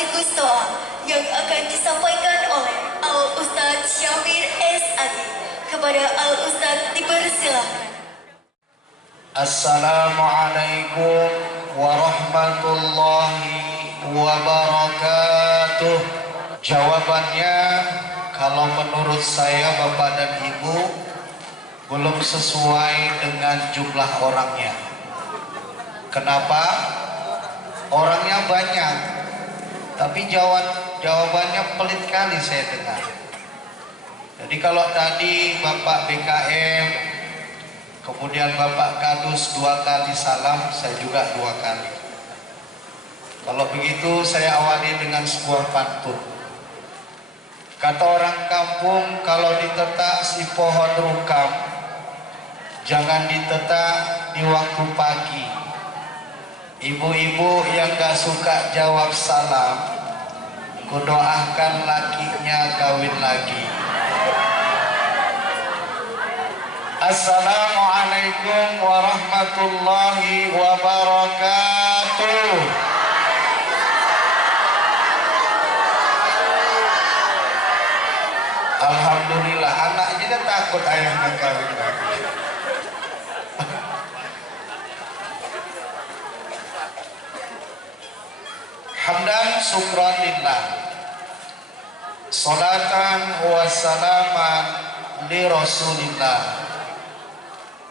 sekaligus doa yang akan disampaikan oleh Al-Ustadz Syamir S.A.G. Kepada Al-Ustadz dipersilahkan. Assalamualaikum warahmatullahi wabarakatuh. Jawabannya, kalau menurut saya Bapak dan Ibu belum sesuai dengan jumlah orangnya. Kenapa? Orangnya banyak, tapi jawabannya pelit kali saya dengar. Jadi kalau tadi Bapak BKM, kemudian Bapak Kadus 2 kali salam, saya juga 2 kali. Kalau begitu saya awali dengan sebuah pantun. Kata orang kampung, kalau ditetak si pohon rukam, jangan ditetak di waktu pagi. Ibu-ibu yang gak suka jawab salam, kudoakan lakinya kawin lagi. Assalamualaikum warahmatullahi wabarakatuh. Alhamdulillah, anaknya dia takut ayahnya kawin lagi. Hamdan syukran lillah, salatan wa salaman li rasulillah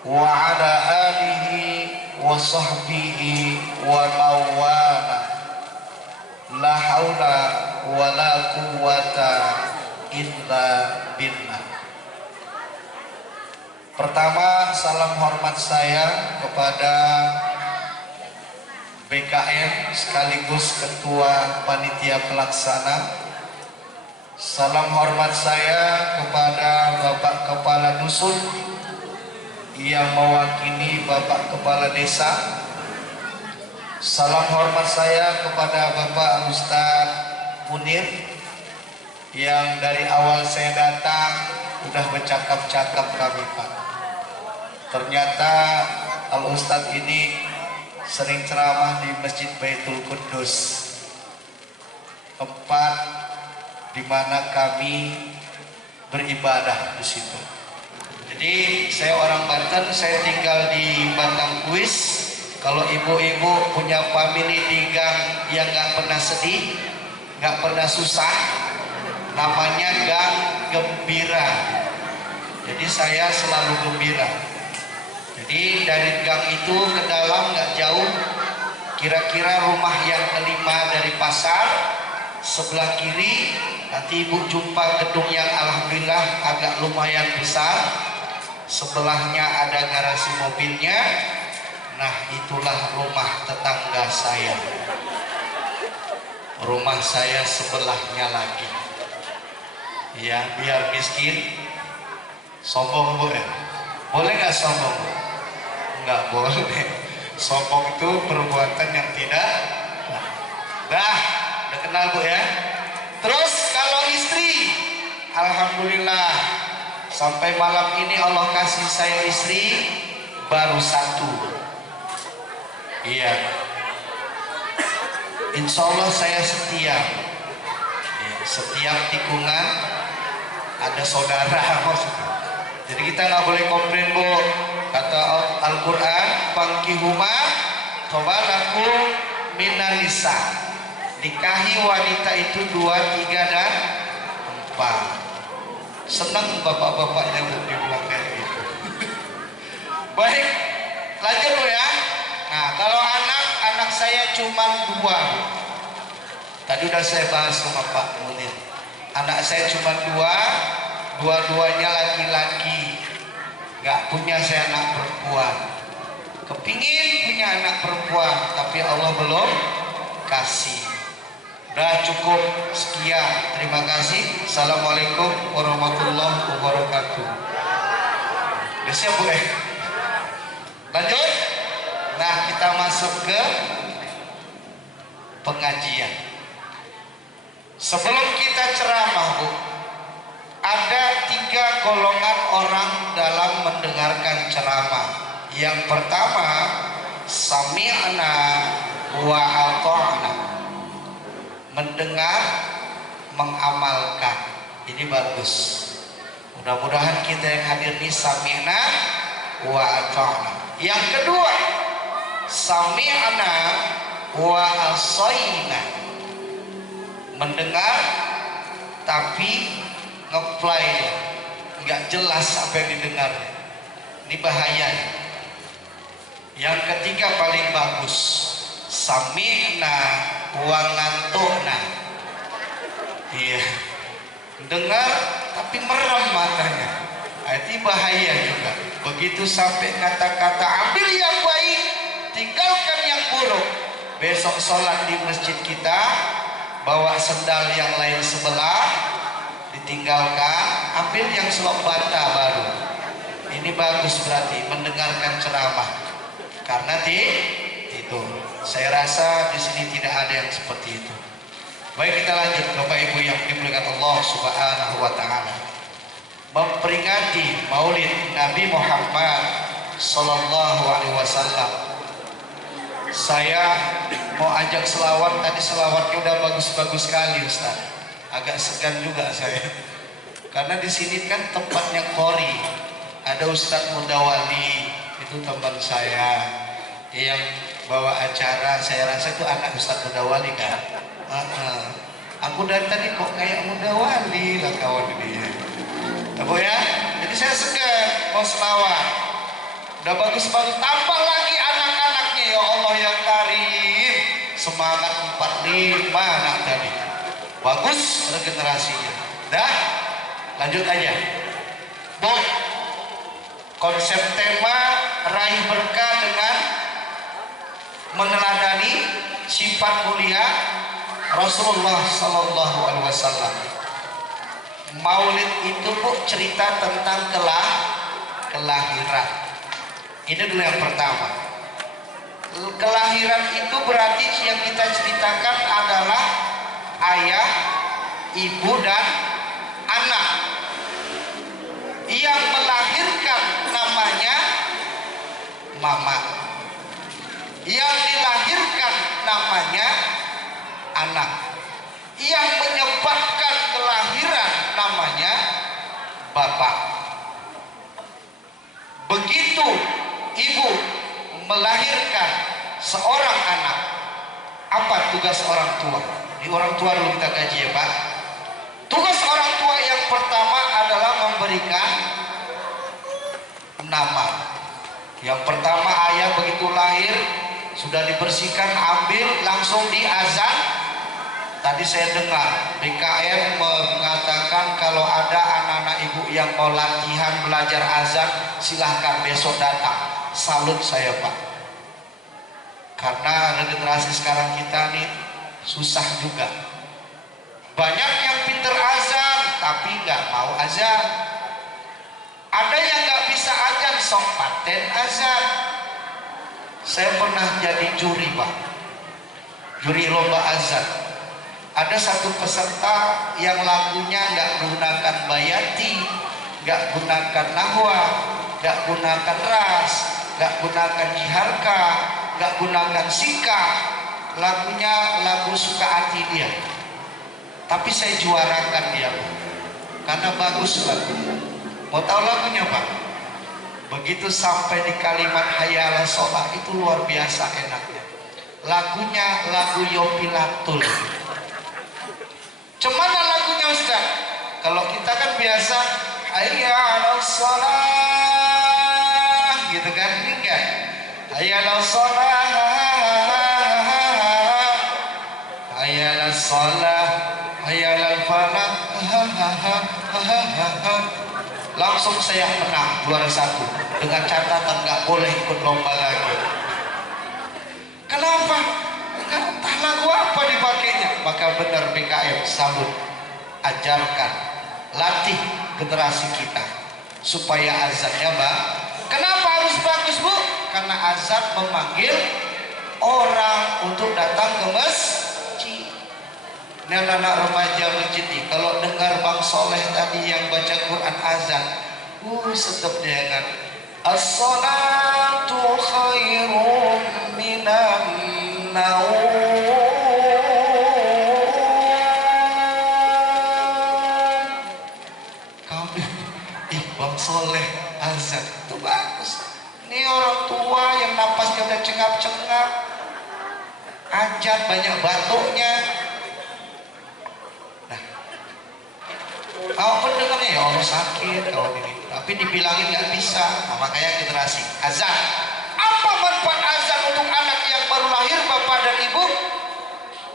wa ala alihi wa sahbihi wa mawala, la haula wa la quwwata illa billah. Pertama, salam hormat saya kepada BKM sekaligus Ketua Panitia Pelaksana. Salam hormat saya kepada Bapak Kepala Dusun yang mewakili Bapak Kepala Desa. Salam hormat saya kepada Bapak Ustadz Munir yang dari awal saya datang sudah bercakap-cakap kami Pak. Ternyata Al Ustadz ini sering ceramah di Masjid Baitul Qudus, tempat di mana kami beribadah di situ. Jadi saya orang Banten, saya tinggal di Batang Kuis. Kalau ibu-ibu punya family di gang yang nggak pernah sedih, nggak pernah susah, namanya gang gembira. Jadi saya selalu gembira. Jadi dari gang itu ke dalam nggak jauh, kira-kira rumah yang kelima dari pasar, sebelah kiri nanti ibu jumpa gedung yang alhamdulillah agak lumayan besar, sebelahnya ada garasi mobilnya. Nah, itulah rumah tetangga saya. Rumah saya sebelahnya lagi. Ya, biar miskin. Sombong Bu ya? Boleh nggak sombong? Nggak boleh. Sombong itu perbuatan yang tidak. Dah, udah kenal Bu ya. Terus kalau istri, alhamdulillah sampai malam ini Allah kasih saya istri baru 1. Iya. Insya Allah saya setia. Ya, setiap tikungan ada saudara maksudnya. Jadi kita nggak boleh komplain Bu. Kata Al-Quran, "Fangkihuma tobalakum minan nisa." Nikahi wanita itu 2, 3, dan 4. Senang bapak-bapaknya Bu dibilang kayak gitu. Baik, lanjut Bu ya. Nah, kalau anak saya cuma 2. Tadi udah saya bahas sama Pak Munir. Anak saya cuma 2, dua-duanya laki-laki. Gak punya saya anak perempuan. Kepingin punya anak perempuan, tapi Allah belum kasih. Udah cukup sekian. Terima kasih. Assalamualaikum warahmatullahi wabarakatuh. Udah siap Bu ya? Lanjut. Nah, kita masuk ke pengajian. Sebelum kita ceramah Bu, ada 3 golongan orang dalam mendengarkan ceramah. Yang pertama, sami'na wa ata'na. mendengar, mengamalkan. Ini bagus. Mudah-mudahan kita yang hadir ini sami'na wa ata'na. Yang kedua, sami'na wa asaina. Mendengar tapi ngeplay, nggak jelas apa yang didengar. Ini bahaya. Yang ketiga paling bagus, sami'na wa ngantukna. Iya, dengar tapi merem matanya. Itu bahaya juga. Begitu sampai kata-kata ambil yang baik, tinggalkan yang buruk. Besok sholat di masjid kita, bawa sendal yang lain sebelah, ditinggalkan, ambil yang selop bata baru. Ini bagus berarti mendengarkan ceramah. Karena itu, saya rasa di sini tidak ada yang seperti itu. Baik, kita lanjut Bapak Ibu yang dimuliakan Allah Subhanahu wa taala. Memperingati Maulid Nabi Muhammad sallallahu alaihi wasallam. Saya mau ajak selawat, tadi selawatnya udah bagus-bagus sekali Ustaz. Agak segan juga saya. Karena di sini kan tempatnya Qori. Ada Ustaz Mudawali, itu teman saya yang bawa acara. Saya rasa itu anak Ustaz Mudawali kan. Aku dari tadi kok kayak Mudawali lah kawan ini. Tahu ya? Jadi saya segan mau selawat. Udah bagus-bagus, tambah lagi anak-anaknya, ya Allah yang karim. Semangat 45 anak tadi. Bagus regenerasinya. Dah, lanjut aja. Bu, konsep tema raih berkah dengan meneladani sifat mulia Rasulullah sallallahu alaihi wasallam. Maulid itu Bu cerita tentang kelahiran. Ini dulu yang pertama. Kelahiran itu berarti yang kita ceritakan adalah ayah, ibu dan anak. Yang melahirkan namanya mama. Yang dilahirkan namanya anak. Yang menyebabkan kelahiran namanya bapak. Begitu ibu melahirkan seorang anak, apa tugas orang tua? Di orang tua dulu kita kaji ya Pak. Tugas orang tua yang pertama adalah memberikan nama. Yang pertama, ayah begitu lahir sudah dibersihkan, ambil langsung diazan. Tadi saya dengar BKM mengatakan kalau ada anak-anak ibu yang mau latihan belajar azan, silahkan besok datang. Salut saya Pak. Karena regenerasi sekarang kita nih susah juga. Banyak yang pinter azan tapi nggak mau azan. Ada yang nggak bisa azan, sok paten azan. Saya pernah jadi juri Pak, juri lomba azan. Ada satu peserta yang lagunya nggak gunakan bayati, nggak gunakan nahwa, nggak gunakan ras, nggak gunakan jiharka, nggak gunakan sika. Lagunya lagu suka hati dia. Tapi saya juarakan dia karena bagus lagunya. Mau tahu lagunya Pak? Begitu sampai di kalimat hayya 'alas shalah itu luar biasa enaknya. Lagunya lagu Yopilatul. Cemana lagunya Ustaz? Kalau kita kan biasa hayya 'alas shalah gitu kan, ini enggak. Hayya 'alas shalah, hayya 'alas shalah, hayya 'alal falah. Langsung saya menang juara 1 dengan catatan nggak boleh ikut lomba lagi. Kenapa? Entah lagu apa dipakainya. Maka benar BKM sambut, ajarkan, latih generasi kita supaya azannya Kenapa harus bagus Bu? Karena azan memanggil orang untuk datang ke masjid. Ini anak-anak remaja masjid nih, kalau dengar Bang Soleh tadi yang baca Quran azan, sedap dia kan. As-salatu khairum minan naum. pucat, banyak batuknya. Nah, awak pendengarnya ya Allah sakit kawan ini, tapi dibilangin nggak bisa. Nah, makanya generasi azan. Apa manfaat azan untuk anak yang baru lahir, bapak dan ibu?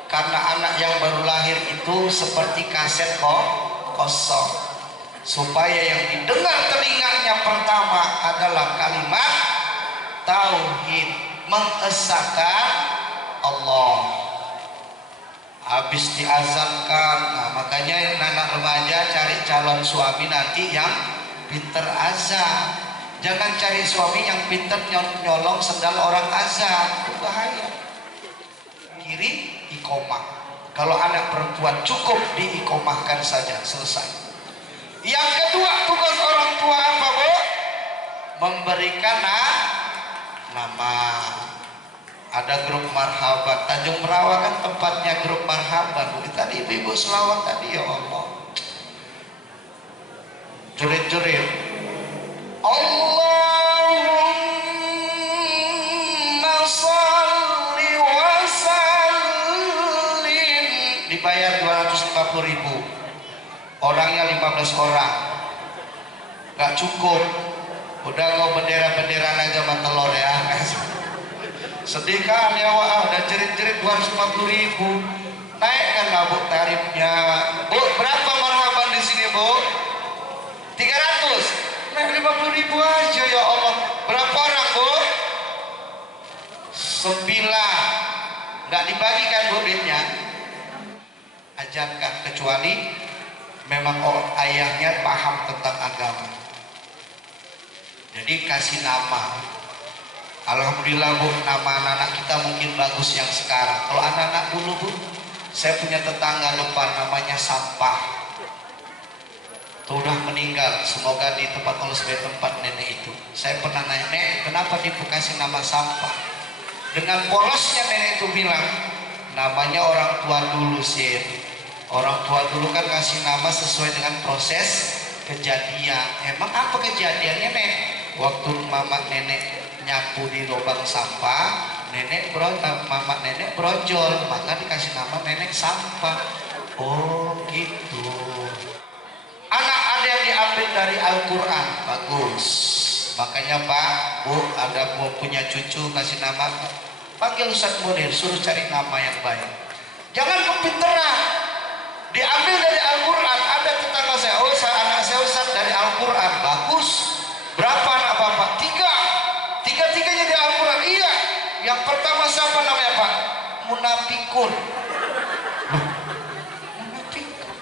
Karena anak yang baru lahir itu seperti kaset kosong, supaya yang didengar telinganya pertama adalah kalimat tauhid, mengesahkan Allah. Habis diazankan, nah makanya anak remaja cari calon suami nanti yang pinter azan. Jangan cari suami yang pinter nyolong sendal orang azan, itu bahaya. Kiri ikomah. Kalau anak perempuan cukup diikomahkan saja, selesai. Yang kedua, tugas orang tua apa, Bu? Memberikan nama. Ada grup marhaban. Tanjung Merawa kan tempatnya grup marhaban, Bu. Tadi ibu-ibu selawat tadi, ya Allah. Jurit-jurit. Allahumma sholli wa sallim. Dibayar 250.000. Orangnya 15 orang. Gak cukup. Udah kau bendera-benderan aja sama telur ya. Sedih kan ya Wak, udah jerit-jerit 250.000. Naikkan lah Bu tarifnya. Bu, berapa marhaban di sini Bu? 300. Naik 50.000 aja ya Allah. Berapa orang Bu? 9. Nggak dibagikan Bu duitnya. Ajarkan, kecuali memang ayahnya paham tentang agama. Jadi kasih nama. Alhamdulillah Bu, nama anak-anak kita mungkin bagus yang sekarang. Kalau anak-anak dulu Bu, saya punya tetangga depan namanya Sampah. Itu udah meninggal, semoga di tempat Allah sebagai tempat nenek itu. Saya pernah nanya, Nek, kenapa dikasih nama Sampah? Dengan polosnya nenek itu bilang, namanya orang tua dulu sih. Orang tua dulu kan kasih nama sesuai dengan proses kejadian. Emang apa kejadiannya, Nek? Waktu mama nenek nyapu di lubang sampah, mama nenek brojol, maka dikasih nama nenek Sampah. Oh gitu. Anak ada yang diambil dari Al-Quran, bagus. Makanya Pak, Bu, ada mau punya cucu kasih nama, panggil Ustaz Munir, suruh cari nama yang baik. Jangan kepinteran. Diambil dari Al-Quran. Ada tetangga saya, oh anak saya Ustaz dari Al-Quran, bagus. Berapa anak Bapak? 3. Tiga-tiganya di Al-Quran. Iya. Yang pertama siapa namanya Pak? Munafikun. Munafikun.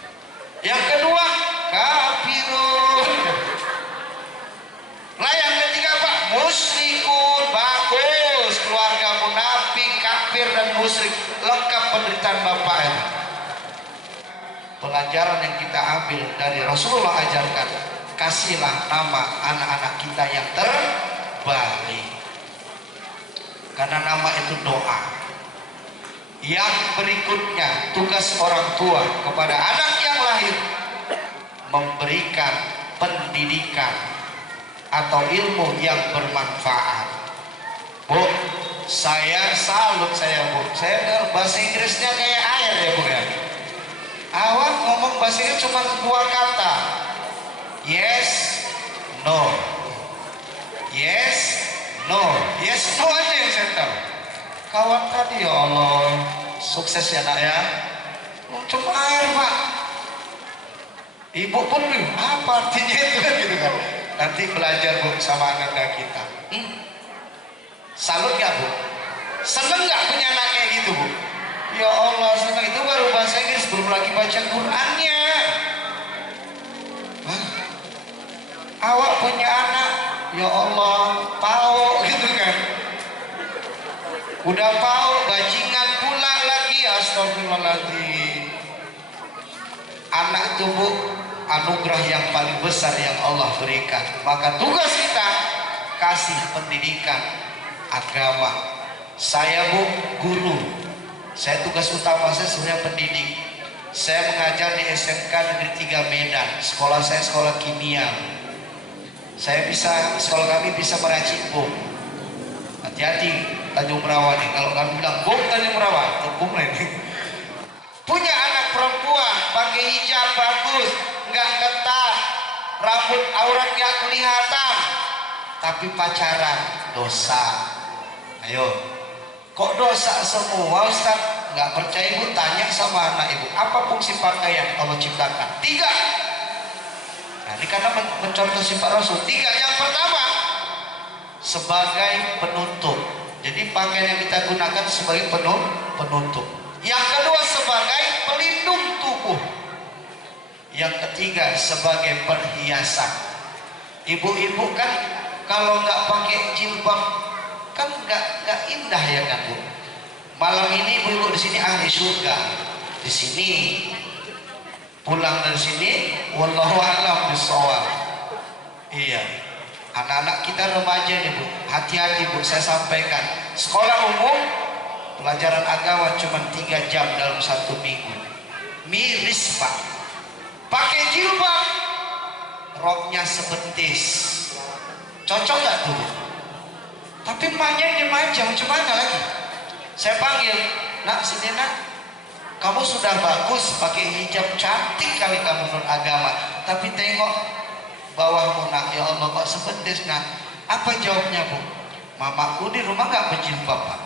Yang kedua kafirun. Nah yang ketiga Pak, musyrikun. Bagus. Keluarga munafik, kafir dan musyrik, lengkap penderitaan Bapak ini. Pelajaran yang kita ambil dari Rasulullah ajarkan, kasihlah nama anak-anak kita yang terbaik, karena nama itu doa. Yang berikutnya, tugas orang tua kepada anak yang lahir, memberikan pendidikan atau ilmu yang bermanfaat. Bu, saya salut saya Bu, saya bahasa Inggrisnya kayak air ya Bu ya. Awak ngomong bahasa Inggris cuma 2 kata, yes, no. Yes, no. Yes, no aja yang saya tahu. Kawan tadi ya Allah, sukses ya Nak ya. Cuma air Pak. Ibu pun apa artinya itu kan gitu kan. Nanti belajar Bu sama anak-anak kita. Salut gak Bu? Seneng gak punya anak kayak gitu Bu? Ya Allah, senang. Itu baru bahasa Inggris, belum lagi baca Qurannya. Awak punya anak, ya Allah, pau gitu kan. Udah pau, bajingan pula lagi, astagfirullahaladzim. Anak itu Bu, anugerah yang paling besar yang Allah berikan. Maka tugas kita, kasih pendidikan agama. Saya Bu, guru. Saya tugas utama saya sebenarnya pendidik. Saya mengajar di SMK Negeri 3 Medan. Sekolah saya sekolah kimia. Sekolah kami bisa meracik bom. Hati-hati, Tanjung Merawa nih. Kalau kami bilang bom Tanjung Merawa, tepung nih. Punya anak perempuan pakai hijab bagus, nggak ketat, rambut aurat nggak kelihatan, tapi pacaran dosa. Ayo, kok dosa semua Ustaz? Nggak percaya ibu, tanya sama anak ibu, apa fungsi pakaian Allah ciptakan? 3. Nah, ini karena mencontoh sifat Rasul. 3. Yang pertama, sebagai penutup. Jadi pakaian yang kita gunakan sebagai penutup. Yang kedua, sebagai pelindung tubuh. Yang ketiga, sebagai perhiasan. Ibu-ibu kan kalau nggak pakai jilbab kan nggak indah ya kan Bu. Malam ini ibu-ibu di sini ahli surga. Di sini pulang dari sini, wallahu a'lam bishawab. Iya. Anak-anak kita remaja nih Bu, hati-hati Bu, saya sampaikan. Sekolah umum pelajaran agama cuma 3 jam dalam 1 minggu. Miris Pak. Pakai jilbab, roknya sebetis. Cocok nggak tuh Bu? Tapi emaknya dia manja, macam mana lagi? Saya panggil, nak sini nak, kamu sudah bagus pakai hijab, cantik kali kamu menurut agama, tapi tengok bawahmu nak, ya Allah kok sebetis nak. Apa jawabnya Bu? Mamaku di rumah nggak berjilbab Pak.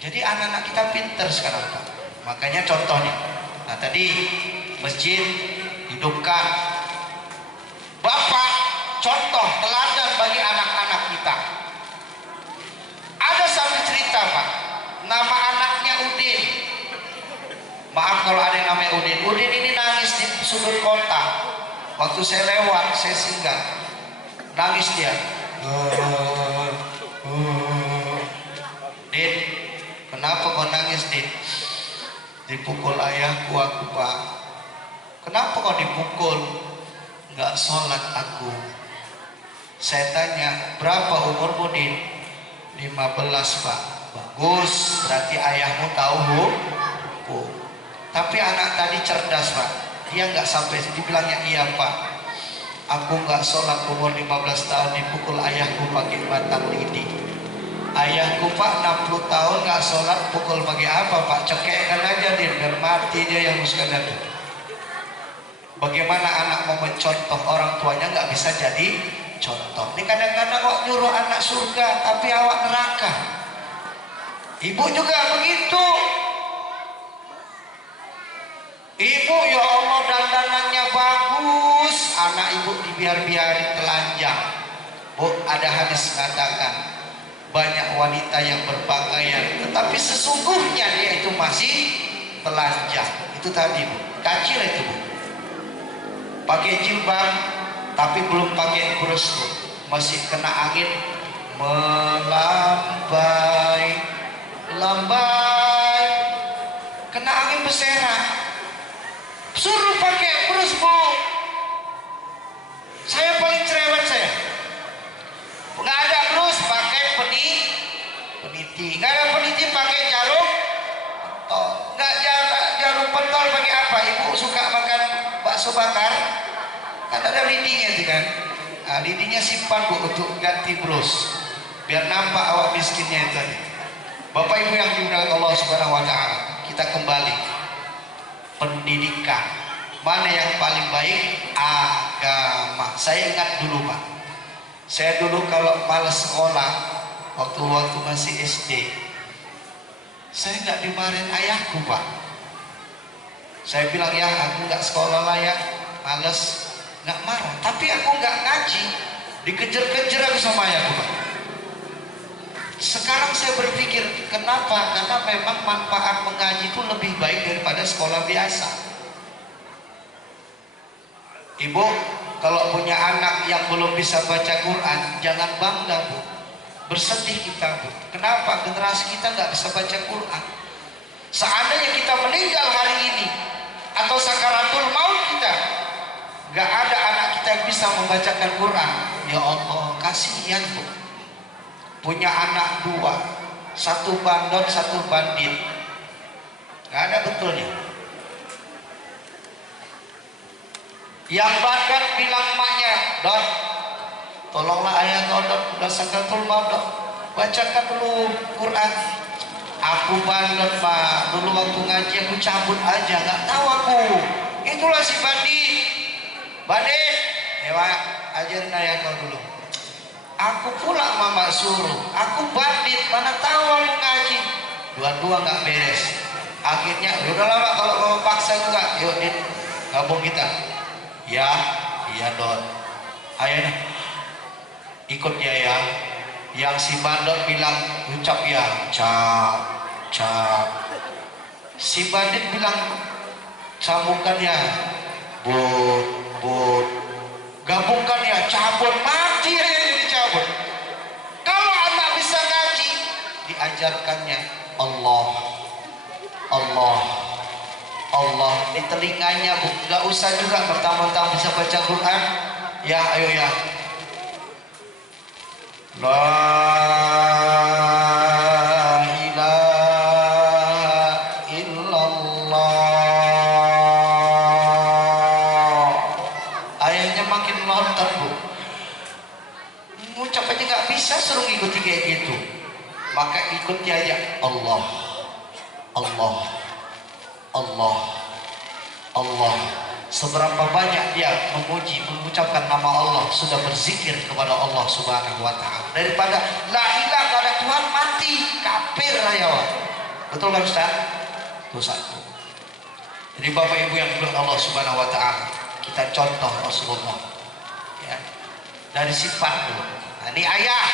Jadi anak-anak kita pinter sekarang Pak. Makanya contohnya, nah tadi masjid hidupkan, Bapak contoh teladan bagi anak-anak kita. Ada satu cerita Pak, nama anaknya Udin. Maaf kalau ada yang namanya Udin. Udin ini nangis di sudut kota. Waktu saya lewat, saya singgah, nangis dia. Din, kenapa kau nangis Din? Dipukul ayahku aku Pak. Kenapa kau dipukul? Nggak sholat aku. Saya tanya, berapa umurmu Din? 15 Pak. Bagus, berarti ayahmu tahu hukum. Tapi anak tadi cerdas Pak. Dia nggak sampai dibilangnya iya Pak. Aku nggak sholat umur 15 tahun dipukul ayahku pakai batang lidi. Ayahku Pak 60 tahun nggak sholat, pukul pakai apa Pak? Cekekkan aja Din, biar mati dia yang sekadar. Bagaimana anak mau mencontoh orang tuanya nggak bisa jadi contoh. Ini kadang-kadang kok nyuruh anak surga tapi awak neraka. Ibu juga begitu. Ibu ya Allah dandanannya bagus, anak ibu dibiar-biarin telanjang. Bu, ada hadis mengatakan banyak wanita yang berpakaian tetapi sesungguhnya dia itu masih telanjang. Itu tadi Bu, kacil itu Bu. Pakai jilbab tapi belum pakai kurus Bu, masih kena angin melambai lambai, kena angin berserak. Suruh pakai kurus Bu, saya paling cerewet saya. Nggak ada kurus pakai peniti, nggak ada peniti pakai jarum pentol, nggak jarum pentol pakai apa? Ibu suka makan bakso bakar, kan ada lidinya itu kan. Nah, lidinya simpan Bu untuk ganti brus biar nampak awak miskinnya itu tadi. Bapak Ibu yang dimuliakan Allah Subhanahu wa taala, kita kembali. Pendidikan mana yang paling baik? Agama. Saya ingat dulu Pak, saya dulu kalau malas sekolah waktu masih SD, saya nggak dimarahin ayahku Pak. Saya bilang ya aku nggak sekolah lah ya, males, nggak marah. Tapi aku nggak ngaji, dikejar-kejar aku sama ayahku Pak. Sekarang saya berpikir kenapa? Karena memang manfaat mengaji itu lebih baik daripada sekolah biasa. Ibu kalau punya anak yang belum bisa baca Quran, jangan bangga Bu, bersedih kita Bu. Kenapa? Generasi kita nggak bisa baca Quran. Seandainya kita meninggal hari ini atau sakaratul maut kita, nggak ada anak kita yang bisa membacakan Quran, ya Allah kasihan Bu. Punya anak 2, 1 bandot, 1 bandit, nggak ada betulnya. Yang bandot bilang emaknya, Dot, tolonglah ayah kau Dot, udah sakaratul maut Dot. bacakan dulu Quran. Aku bandel Pak, dulu waktu ngaji aku cabut aja, nggak tahu aku. Itulah si Bandit, ya ajarin ayah kau dulu. Aku pula mama suruh, aku bandit, mana tahu aku ngaji. Dua-dua nggak beres. Akhirnya, udah lama kalau kamu paksa juga, yuk Din, gabung kita. Ya, iya Don. Ayahnya, ikut dia ya. Yang si bandot bilang ucap ya, cap. Si bandit bilang sambungkan ya, but. Gabungkan ya, cabut, mati ya jadi cabut. Kalau anak bisa ngaji, diajarkannya Allah. Di telinganya, nggak usah juga bertahun-tahun bisa baca Quran. Ya, ayo ya. La ilaha illallah. Ayahnya makin lontar bu. Ngucap aja nggak bisa, suruh ikuti kayak gitu. Maka ikuti aja Allah. Seberapa banyak dia memuji, mengucapkan nama Allah, sudah berzikir kepada Allah Subhanahu wa Ta'ala, daripada la ilaha kepada Tuhan mati kafir ya. Betul kan Ustaz? Itu satu. Jadi Bapak Ibu yang diberkahi Allah Subhanahu wa Ta'ala, kita contoh Rasulullah ya, dari sifat dulu. Nah, ini ayah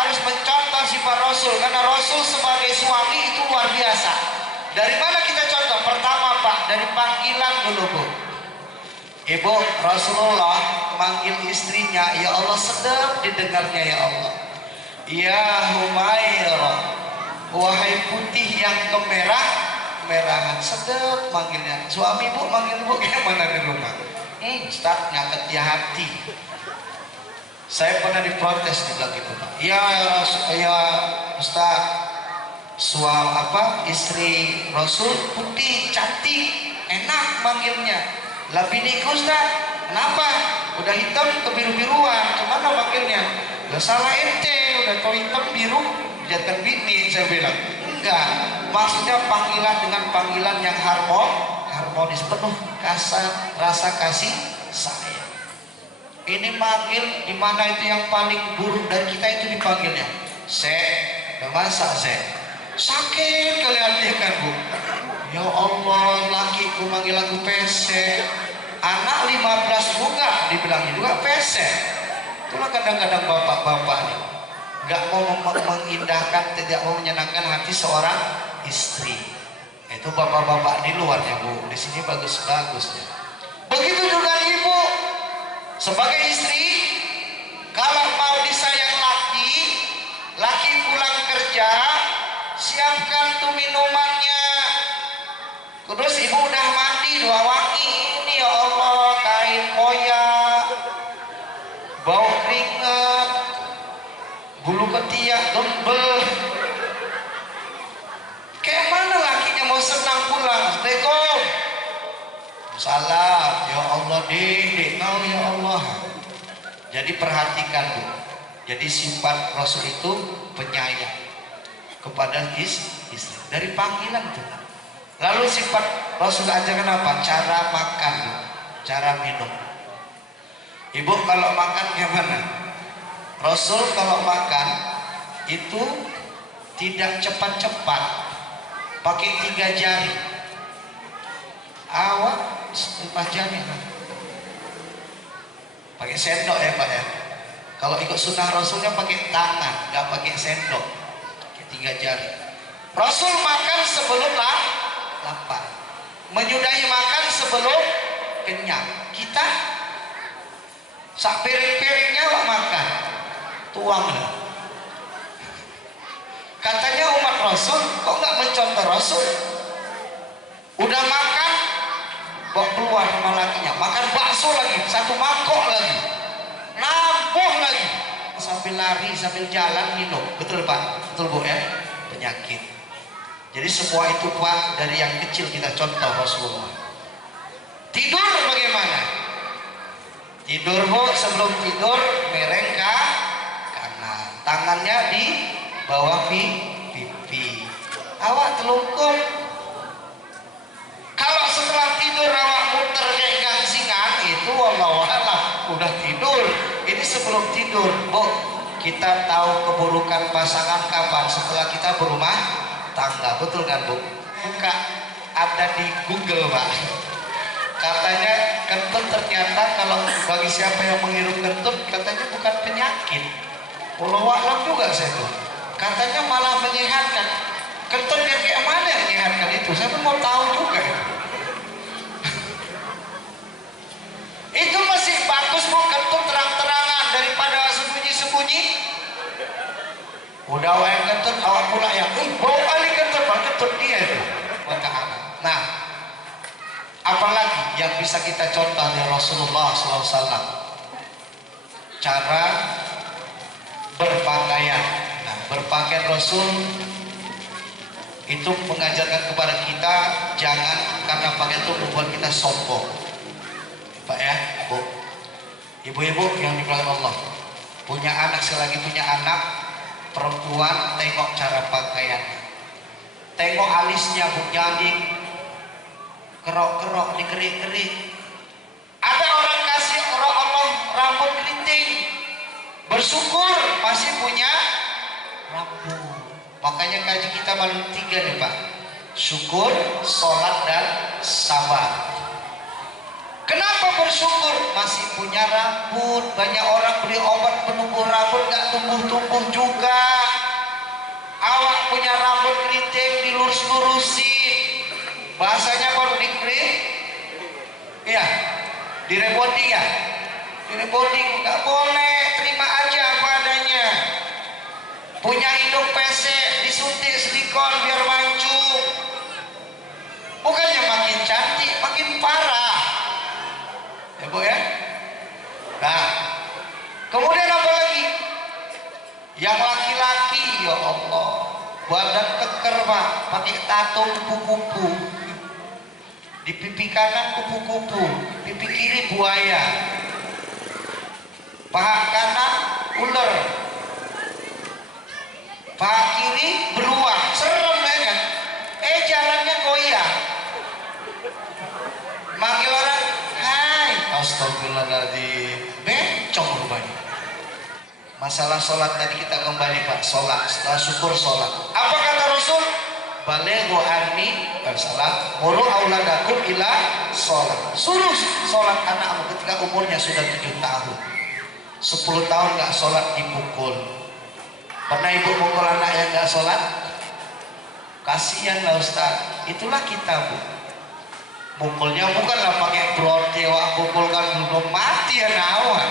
harus mencontoh sifat Rasul, karena Rasul sebagai suami itu luar biasa. Dari mana kita contoh? Pertama Pak, dari panggilan dulu Bu. Ibu, Rasulullah manggil istrinya, ya Allah, sedap didengarnya ya Allah. Ya Humairah, wahai putih yang kemerahan, sedap manggilnya. Suami Bu manggil Bu kayak mana di rumah? Ustaz nyatet di hati. Saya pernah diprotes juga gitu Pak. Ya Ustaz, istri Rasul putih, cantik, enak manggilnya. Lah biniku Ustaz, kenapa? Udah hitam kebiru-biruan, gimana manggilnya? Lah salah ente, udah tau hitam biru, jadikan bini, saya bilang. Enggak, maksudnya panggilan dengan panggilan yang harmonis, penuh rasa kasih sayang. Ini manggil di mana itu yang paling buruk dan kita itu dipanggilnya. Udah masak sakit kali hati kan Bu. Ya Allah, lakiku manggil aku pesek, anak 15 juga dibilangnya juga pesek. Itulah kadang-kadang bapak-bapak nih nggak mau mengindahkan, tidak mau menyenangkan hati seorang istri. Itu bapak-bapak di luarnya Bu, di sini bagus-bagus. Begitu juga ibu sebagai istri, kalau mau disayang laki pulang kerja, siapkan tuh minumannya. Terus ibu udah mandi 2 wangi, ini ya Allah, kain koyak, bau keringat, bulu ketiak gembel. Kayak mana lakinya mau senang pulang? Assalamualaikum. Salam, ya Allah, Dek, kau ya Allah. Jadi perhatikan Bu. Jadi sifat Rasul itu penyayang kepada istri dari panggilan itu. Lalu sifat Rasul ajarkan apa? Cara makan, cara minum. Ibu kalau makan gimana? Rasul kalau makan itu tidak cepat-cepat, pakai 3 jari. Awak 4 jari kan? Pakai sendok ya Pak ya. Kalau ikut sunnah Rasulnya pakai tangan, nggak pakai sendok, pakai 3 jari. Rasul makan sebelum lapar, menyudahi makan sebelum kenyang. Kita sak piring-piringnya makan, tuanglah. Katanya umat Rasul kok nggak mencontoh Rasul? Udah makan, bawa keluar sama lakinya, makan bakso lagi, 1 mangkok lagi, nampuh lagi, sambil lari, sambil jalan minum. Betul Pak? Betul Bu ya? Penyakit. Jadi semua itu Pak dari yang kecil kita contoh Rasulullah. Tidur bagaimana? Tidur Bu, sebelum tidur mereng ke kanan, tangannya di bawah pipi. Awak telungkup. Kalau setelah tidur awak muter kayak gangsingan, itu wallahualam udah tidur. Ini sebelum tidur, Bu. Kita tahu keburukan pasangan kapan? Setelah kita berumah tangga, betul kan, Bu? Buka, ada di Google, Pak. Katanya kentut ternyata kalau bagi siapa yang menghirup kentut, katanya bukan penyakit. Wallahualam juga saya tuh. Katanya malah menyehatkan. Kentut yang kayak mana yang menyehatkan itu? Saya pun mau tahu juga. Itu masih bagus, Bu, kentut terang-terangan daripada sembunyi-sembunyi. Udah awak yang kentut, awak pula yang bau kali kentut, kentut dia itu. Nah, apalagi yang bisa kita contoh dari Rasulullah SAW? Cara berpakaian. Nah, berpakaian Rasul itu mengajarkan kepada kita jangan karena pakaian itu membuat kita sombong. Pak ya, Bu, ibu-ibu yang dimuliakan Allah, punya anak, selagi punya anak perempuan, tengok cara pakaian, tengok alisnya, Bu, jadi kerok-kerok, dikerik-kerik. Ada orang kasih orang Allah rambut keriting, bersyukur masih punya rambut. Makanya kaji kita malam 3 nih, Pak. Syukur, sholat, dan sabar. Kenapa bersyukur? Masih punya rambut. Banyak orang beli obat penumbuh rambut gak tumbuh-tumbuh juga. Awak punya rambut keriting, dilurus-lurusin. Bahasanya kalau dikering, iya, direbonding ya. Direbonding, gak boleh, terima aja apa adanya. Punya hidung pesek, disuntik silikon biar mancung. Bukannya makin cantik, makin parah. Ya, Bu ya. Nah, kemudian apa lagi? Yang laki-laki, ya Allah, badan keker, Pak, pakai tato kupu-kupu. Di pipi kanan kupu-kupu, pipi kiri buaya, paha kanan ular, paha kiri beruang. Serem ya kan? Jalannya goyang. Manggil orang, hai, astagfirullahaladzim, bencong rupanya. Masalah sholat tadi kita kembali, Pak. Sholat, setelah syukur sholat. Apa kata Rasul? Balighu anni salat, muru auladakum ila sholat. Suruh sholat anakmu ketika umurnya sudah 7 tahun. 10 tahun nggak sholat dipukul. Pernah ibu pukul anak yang nggak sholat? Kasihan lah Ustaz. Itulah kita, Bu. Pukulnya bukanlah pakai brode, wah pukulkan belum mati ya nawan.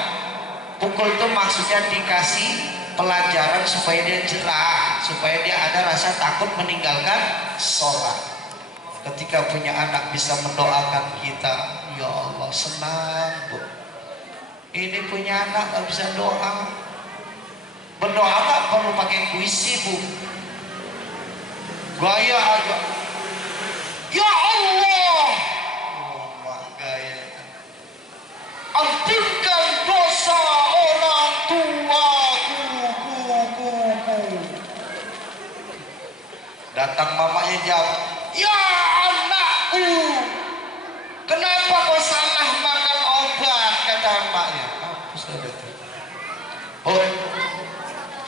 Pukul itu maksudnya dikasih pelajaran supaya dia jerah, supaya dia ada rasa takut meninggalkan sholat. Ketika punya anak bisa mendoakan kita, ya Allah senang, Bu. Ini punya anak gak bisa doa. Berdoa gak perlu pakai puisi, Bu. Gaya aja. Ya Allah, gaya. Ampunkan dosa orang tuaku. Datang mamanya jawab, ya anakku, kenapa kau salah makan obat? Kata emaknya. Oh,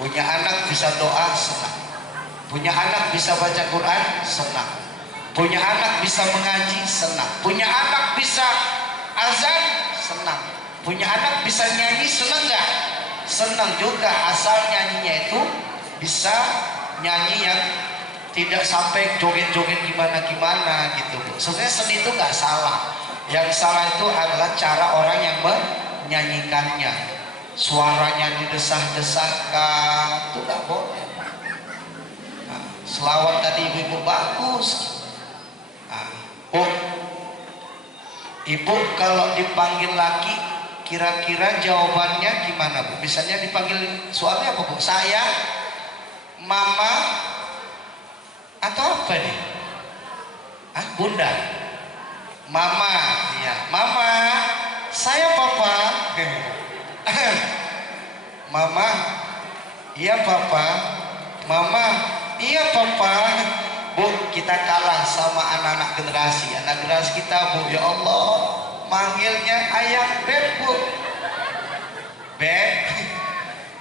punya anak bisa doa senang, punya anak bisa baca Quran senang, punya anak bisa mengaji senang, punya anak bisa azan senang, punya anak bisa nyanyi senang nggak? Senang juga, asal nyanyinya itu bisa nyanyi yang tidak sampai joget-joget gimana-gimana gitu. Sebenarnya seni itu nggak salah. Yang salah itu adalah cara orang yang menyanyikannya. Suaranya didesah-desahkan, itu nggak boleh. Nah, selawat tadi ibu-ibu bagus. Nah, oh, ibu kalau dipanggil laki, kira-kira jawabannya gimana, Bu? Misalnya dipanggil suami apa, Bu? Saya, mama, atau apa nih? Bunda, mama, ya, mama, saya papa, mama, Iya papa. Mama, iya papa. Bu, kita kalah sama anak-anak generasi. Anak generasi kita, Bu, ya Allah, manggilnya ayam beb, Bu. Beb.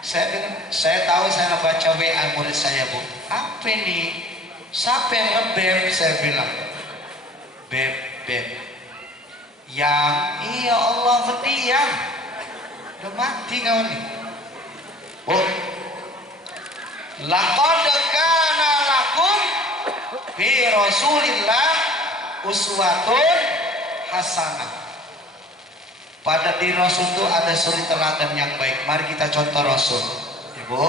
Saya tahu, saya baca WA murid saya, Bu. Apa ini? Siapa yang ngebeb? Saya bilang, beb, beb. Yang, iya Allah berdiam. Udah mati kau nih. Bu, laqad kana lakum fi Rasulillah uswatun hasanah. Pada diri Rasul itu ada suri teladan yang baik. Mari kita contoh Rasul. Ibu,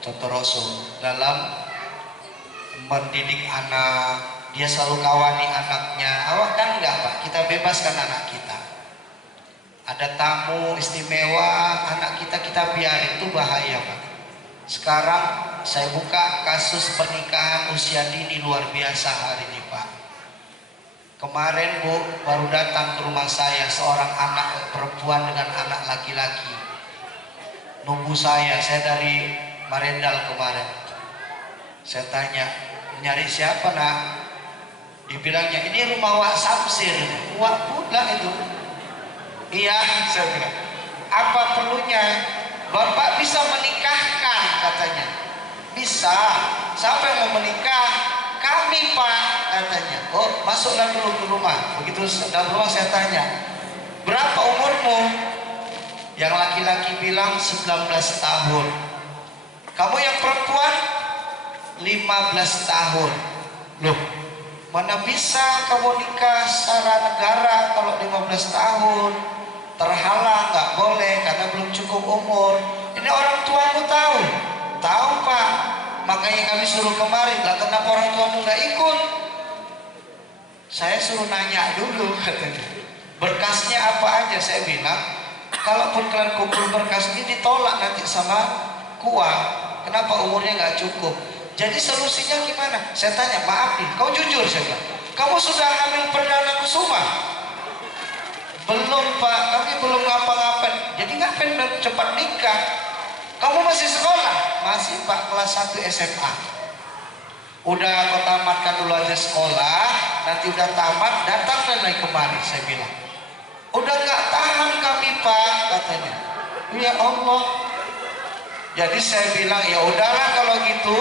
contoh Rasul dalam mendidik anak. Dia selalu kawani anaknya. Awak kan enggak, Pak? Kita bebaskan anak kita. Ada tamu istimewa, anak kita biarin, itu bahaya, Pak. Sekarang saya buka kasus pernikahan usia dini luar biasa hari ini, Pak. Kemarin, Bu, baru datang ke rumah saya seorang anak perempuan dengan anak laki-laki. Nunggu saya dari Marendal kemarin. Saya tanya, nyari siapa, Nak? Dibilangnya, ini rumah Wak Samsir. Wak pula itu. Iya, saya bilang. Apa perlunya? Bapak bisa menikahkan, katanya. Bisa. Siapa yang mau menikah? Kami, Pak, katanya. Oh, masuklah dulu ke rumah. Begitu dalam rumah saya tanya, berapa umurmu? Yang laki-laki bilang 19 tahun. Kamu yang perempuan 15 tahun. Loh, mana bisa kamu nikah secara negara kalau 15 tahun? Terhalang, nggak boleh karena belum cukup umur. Ini orang tuamu tahu? Tahu, Pak. Makanya kami suruh kemarin. Lah kenapa orang tuamu nggak ikut? Saya suruh nanya dulu, katanya. Berkasnya apa aja? Saya bilang, kalaupun kalian kumpul berkas ini ditolak nanti sama KUA. Kenapa umurnya nggak cukup? Jadi solusinya gimana? Saya tanya, maaf nih, kau jujur, saya bilang. Kamu sudah hamil perdana kusuma? Belum, Pak, kami belum ngapa-ngapain. Jadi ngapain cepat nikah? Kamu masih sekolah? Masih, Pak, kelas 1 SMA. Udah kau tamatkan dulu aja sekolah, nanti udah tamat, datang lagi kemari, saya bilang. Udah nggak tahan kami, Pak, katanya. Ya Allah. Jadi saya bilang, ya udahlah kalau gitu,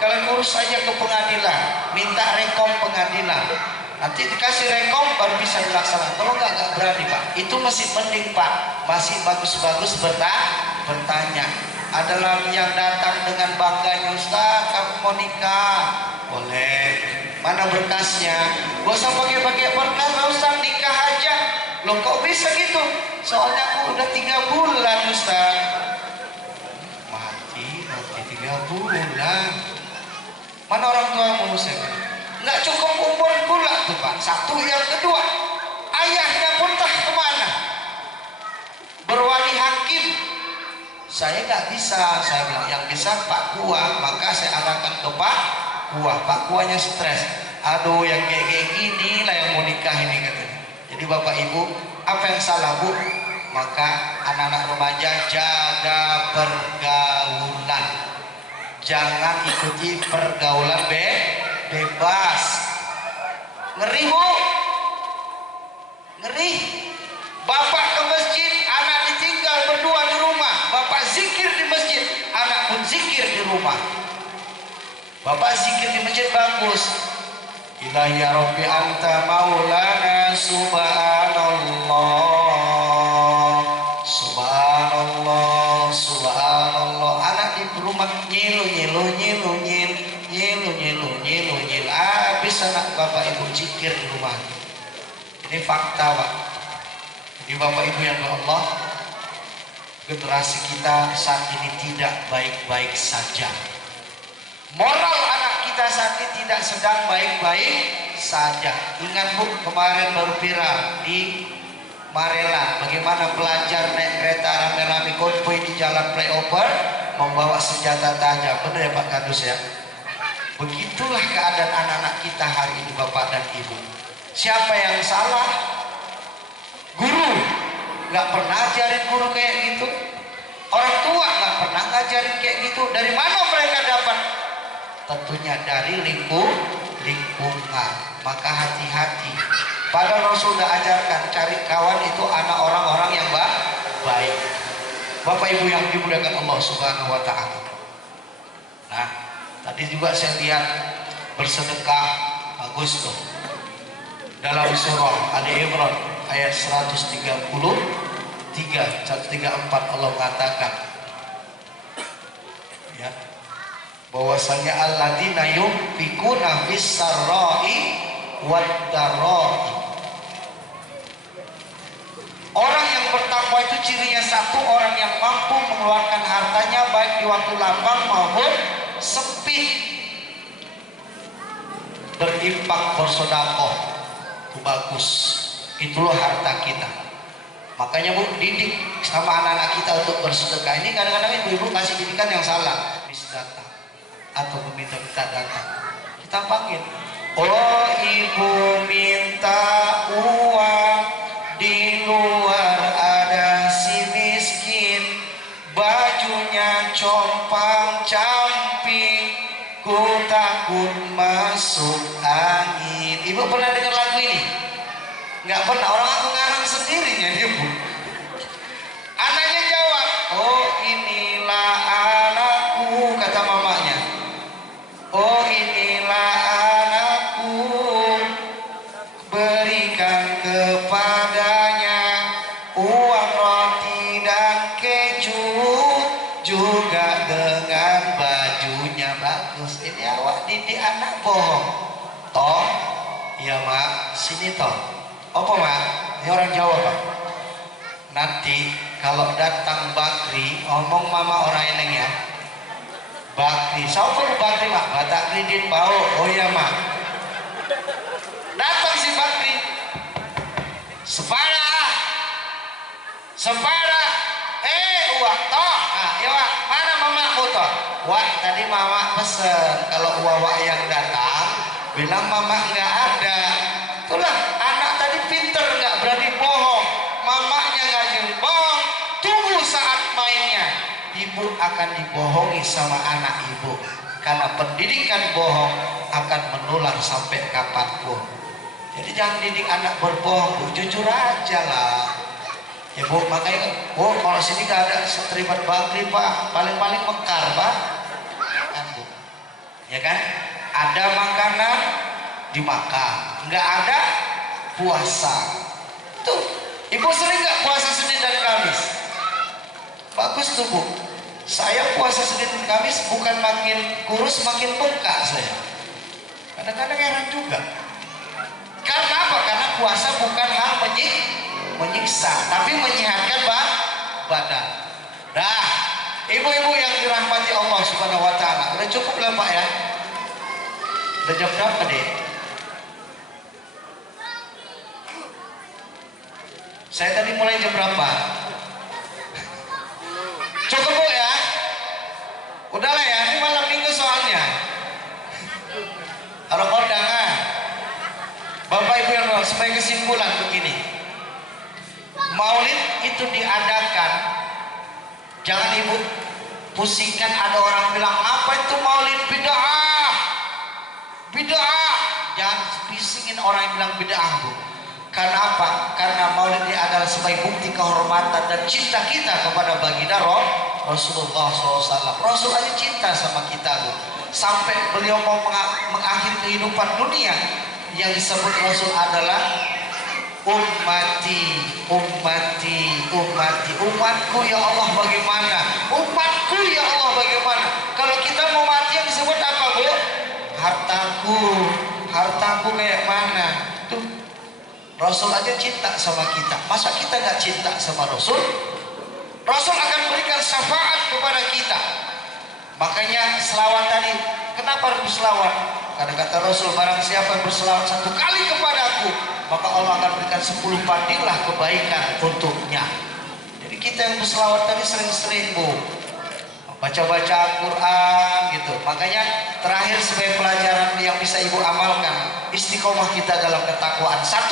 kalian urus aja ke pengadilan, minta rekom pengadilan. Nanti dikasih rekom baru bisa dilaksanakan. Kalau nggak berani, Pak. Itu masih mending, Pak. Masih bagus-bagus bertanya. Ada lagi yang datang dengan bangganya, Ustaz, kamu mau nikah? Boleh. Mana berkasnya? Gak usah pakai berkas, Ustaz, nikah aja. Loh, kok bisa gitu? Soalnya aku udah 3 bulan, Ustaz. Mati 3 bulan. Mana orang tuamu, Ustaz? Nggak cukup umur pula tuh, Pak. Satu, yang kedua, ayahnya pun tak kemana? Berwali hakim. Saya nggak bisa, saya bilang yang bisa Pak Kua, maka saya arahkan ke Pak Kua. Pak Kuanya stres. Aduh, yang kayak gini lah yang mau nikah ini, katanya. Jadi Bapak Ibu, apa yang salah, Bu? Maka anak-anak remaja jaga pergaulan. Jangan ikuti pergaulan bebas. Ngeri, Bu? Ngeri. Bapak ke masjid, anak ditinggal berdua di rumah. Bapak zikir di masjid, anak pun zikir di rumah. Bapak zikir di masjid bagus. Ilahi ya Rabbi anta maulana subhanallah. Subhanallah, subhanallah. Anak di rumah nyilu. Habis anak Bapak Ibu zikir di rumah. Ini fakta, Pak. Jadi Bapak Ibu yang Allah, generasi kita saat ini tidak baik-baik saja. Moral anak kita saat ini tidak sedang baik-baik saja. Ingat, Bu, kemarin baru viral di Marela, bagaimana pelajar naik kereta rame-rame konvoy di jalan flyover membawa senjata tajam. Benar ya Pak Kadus ya? Begitulah keadaan anak-anak kita hari ini, Bapak dan Ibu. Siapa yang salah? Guru. Nggak pernah ajarin guru kayak gitu. Orang tua nggak pernah ngajarin kayak gitu. Dari mana mereka dapat? Tentunya dari lingkungan. Maka hati-hati. Padahal Rasul sudah ajarkan cari kawan itu anak orang-orang yang baik. Bapak Ibu yang dimuliakan Allah Subhanahu wa taala. Nah, tadi juga saya lihat bersedekah bagus tuh. Dalam surah Ali Imran ayat 134 Allah mengatakan ya, bahwasanya alladzina yunfikuna fis sarra'i wad dharra'i. Orang yang bertakwa itu cirinya satu, orang yang mampu mengeluarkan hartanya baik di waktu lapang maupun sempit. Berinfak, bersedekah itu bagus. Itulah harta kita. Makanya Bu, didik sama anak-anak kita untuk bersedekah. Ini kadang-kadang ibu-ibu kasih didikan yang salah. Bisa datang atau meminta-minta datang. Kita panggil, oh ibu minta uang, di luar ada si miskin, bajunya compang camping, ku takut masuk angin. Ibu pernah dengar lagu ini? Nggak pernah, orang aku ngarang sendirinya ibu. Anaknya jawab, oh inilah anakku, kata mamanya. Oh inilah anakku, berikan kepadanya uang roti dan keju, juga dengan bajunya bagus. Ini awak didik anak bohong. Toh, iya mak, sini toh. Apa mak? Ini orang Jawa pak. Nanti kalau datang Bakri, ngomong mama orang eneng ya. Bakri, siapa lu Bakri mak? Batak kredit bau. Oh iya mak. Datang si Bakri. Separa. Uak toh. Ah, ya wak. Mana mamamu toh? Wak, tadi mama pesen kalau uak yang datang bilang mama nggak ada. Itulah anak tadi pinter, nggak berani bohong. Mamanya ngajarin bohong. Tunggu saat mainnya, ibu akan dibohongi sama anak ibu. Karena pendidikan bohong akan menular sampai kapanpun. Jadi jangan didik anak berbohong, Bu. Jujur aja lah. Ya Bu, makanya Bu, kalau sini nggak ada terlibat Bakri Pak, paling-paling mekar Pak. Kan Bu, ya kan? Ada makanan dimakan, nggak ada puasa. Tuh, ibu sering nggak puasa Senin dan Kamis? Bagus tuh Bu. Saya puasa Senin dan Kamis bukan makin kurus, makin bengkak saya. Kadang-kadang heran juga. Karena apa? Karena puasa bukan hal menyiksa, tapi menyehatkan badan. Dah, ibu-ibu yang dirahmati Allah Subhanahu wa taala. Udah cukup lah Pak ya. Udah jam berapa deh? Saya tadi mulai jam berapa? Cukup Bu ya? Udahlah ya, ini malam minggu soalnya. Kalau kondangan, Bapak Ibu yang sebagai kesimpulan begini. Maulid itu diadakan, jangan ibu pusingkan. Ada orang bilang apa itu maulid, bid'ah. Jangan pisingin orang yang bilang bid'ah Bu. Karena apa? Karena maulid ini adalah sebagai bukti kehormatan dan cinta kita kepada baginda Rasulullah SAW. Rasul aja cinta sama kita Bu. Sampai beliau mau mengakhiri kehidupan dunia, yang disebut Rasul adalah ummati, umatku ya Allah bagaimana? Umatku ya Allah bagaimana? Kalau kita mau mati yang disebut apa Bu? Hartaku kayak mana? Tuh, Rasul aja cinta sama kita. Masa kita nggak cinta sama Rasul? Rasul akan berikan syafaat kepada kita. Makanya selawat tadi, kenapa harus berselawat? Karena kata Rasul, barang siapa yang berselawat 1 kali kepadaku, maka Allah akan berikan 10 padilah kebaikan untuknya. Jadi kita yang berselawat tadi sering-sering Bu, baca-baca Al-Quran gitu. Makanya terakhir sebagai pelajaran yang bisa ibu amalkan, istiqomah kita dalam ketakwaan. 1,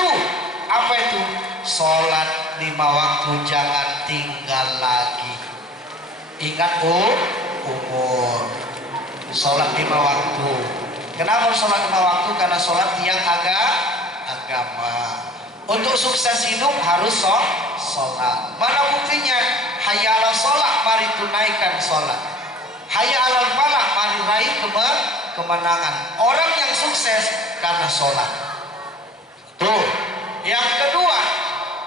apa itu? Sholat 5 waktu jangan tinggal lagi. Ingat umur. Sholat 5 waktu. Kenapa sholat 5 waktu? Karena sholat tiang agama. Untuk sukses hidup harus sholat. Mana buktinya? Hayya 'alal sholat, mari tunaikan sholat. Hayya 'alal falah, mari raih kemenangan. Orang yang sukses karena sholat. Tuh. Yang kedua,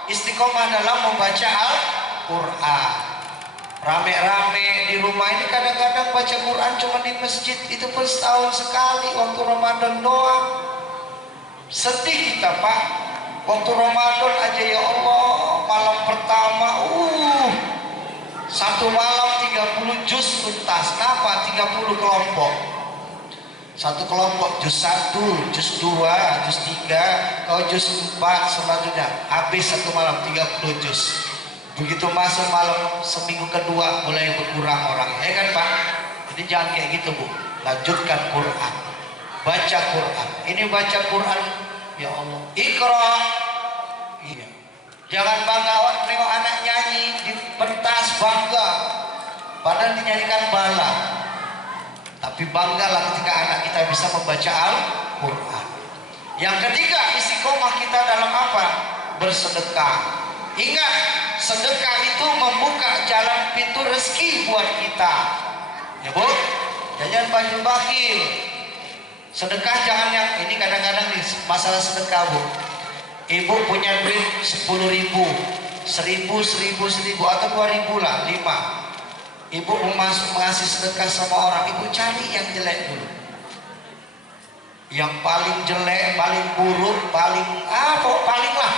istiqomah dalam membaca Al-Quran. Rame-rame di rumah ini kadang-kadang baca Quran cuma di masjid, itu pun setahun sekali waktu Ramadan doang. Sedih kita Pak, waktu Ramadan aja ya Allah, malam pertama satu malam 30 juz tuntas. Kenapa? 30 kelompok. Satu kelompok juz 1, juz 2, juz 3, kalau juz 4 selanjutnya habis satu malam 30 juz. Begitu masuk malam seminggu kedua mulai berkurang orang, ya kan Pak? Jadi jangan kayak gitu Bu. Lanjutkan Quran, baca Quran. Ini baca Quran, ya Allah. Iqra. Iya. Jangan bangga nengok anak nyanyi di pentas bangga, padahal dinyanyikan bala. Tapi banggalah ketika anak kita bisa membaca Al-Quran. Yang ketiga, istiqomah kita dalam apa? Bersedekah. Ingat, sedekah itu membuka jalan pintu rezeki buat kita. Ya Bu, jangan bakhil. Sedekah jangan yang ini kadang-kadang nih masalah sedekah Bu. Ibu punya duit 10.000, 1.000 atau 2.000 lah, 5. Ibu mengasih sedekah sama orang, ibu cari yang jelek dulu. Yang paling jelek, paling buruk, paling lah.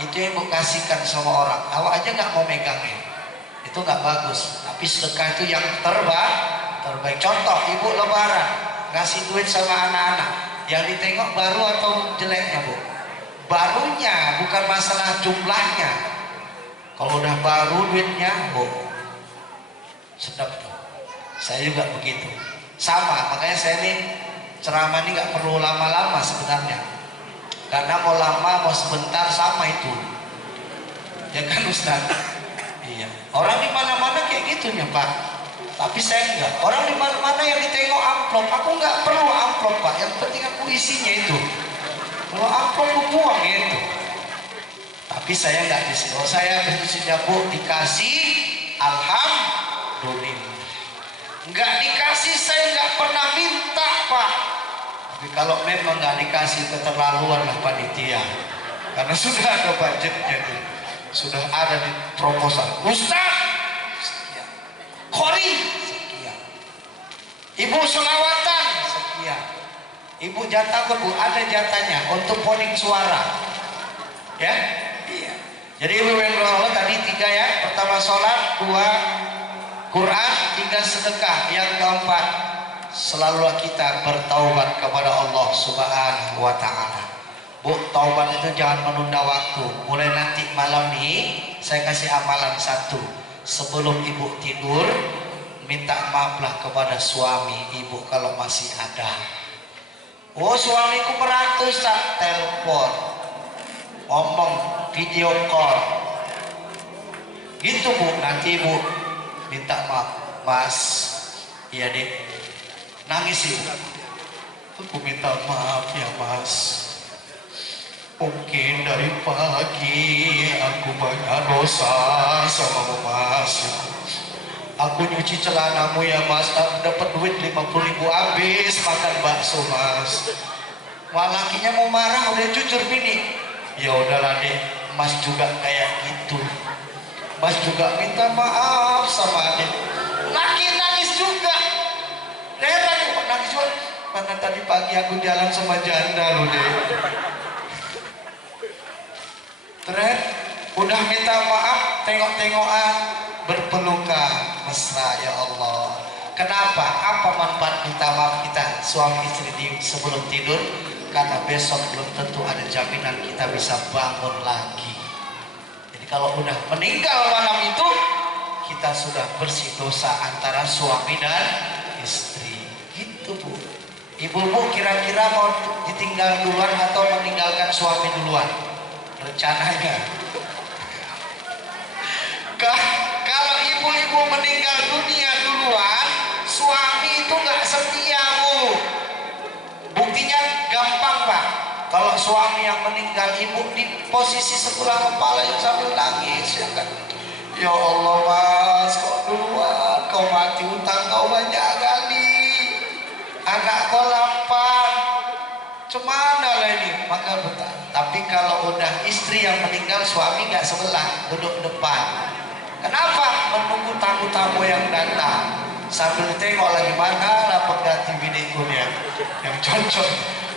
Itu yang ibu kasihkan sama orang. Awak aja nggak mau megangnya, itu nggak bagus. Tapi sedekah itu yang terbaik. Contoh, ibu lebaran ngasih duit sama anak-anak, yang ditengok baru atau jeleknya Bu? Barunya, bukan masalah jumlahnya. Kalau udah baru duitnya Bu, sedap tuh. Saya juga begitu. Sama, makanya saya nih ceramah ini nggak perlu lama-lama sebenarnya. Karena mau lama mau sebentar sama itu, ya kan Ustaz? Iya. Orang di mana-mana kayak gitunya Pak. Tapi saya enggak. Orang di mana-mana yang ditengok amplop, aku nggak perlu amplop Pak. Yang penting aku isinya itu. Kalau amplop aku buang gitu. Tapi saya nggak di sini. Kalau saya prinsipnya Bu, dikasih alhamdulillah. Nggak dikasih saya nggak pernah minta Pak. Tapi kalau memang nggak dikasih, keterlaluan lah panitia. Karena sudah ada budgetnya tuh, sudah ada di proposal. Ustaz, sekian. Khori, sekian. Ibu selawatan, sekian. Ibu jatah Bu, ada jatahnya untuk poning suara. Ya, iya. Jadi ibu yang Allah tadi 3 ya. Pertama sholat, 2 Quran, 3 sedekah. Yang keempat, selalulah kita bertaubat kepada Allah Subhanahu wa Ta'ala. Bu, taubat itu jangan menunda waktu. Mulai nanti malam nih saya kasih amalan 1. Sebelum ibu tidur, minta maaflah kepada suami ibu kalau masih ada. Oh, suamiku merantau Ustaz, telepon, ngomong video call gitu Bu. Nanti ibu minta maaf, Mas. Iya Dek, nangis ibu. Aku minta maaf ya Mas, mungkin dari pagi aku banyak dosa sama Mas. Aku nyuci celanamu ya Mas, aku dapat duit 50.000 habis makan bakso Mas. Lakinya mau marah, udah jujur bini. Ya udahlah Dek, Mas juga kayak gitu. Mas juga minta maaf sama Dek. Laki nangis juga. Heran kok nangis juga. Mana tadi pagi aku jalan sama janda loh Dek. Terus udah minta maaf, tengok-tengokan, berpelukan, mesra ya Allah. Kenapa? Apa manfaat minta maaf kita suami istri sebelum tidur? Karena besok belum tentu ada jaminan kita bisa bangun lagi. Jadi kalau udah meninggal malam itu, kita sudah bersih dosa antara suami dan istri. Gitu Bu. Ibu-ibu kira-kira mau ditinggal duluan atau meninggalkan suami duluan? Rencananya. Kalau ibu ibu-ibu meninggal dunia duluan, suami itu nggak setia, Bu. Buktinya gampang, Pak. Kalau suami yang meninggal, ibu di posisi sebelah kepala yang sambil nangis, ya kan? Ya Allah, Mas, kok duluan, kau mati, utang kau banyak kali, anak kau lapar, cemana lah ini. Maka betul. Tapi kalau udah istri yang meninggal, suami nggak sebelah, duduk depan. Kenapa? Menunggu tamu-tamu yang datang, sambil tengok lagi mana lah pengganti biniku yang cocok.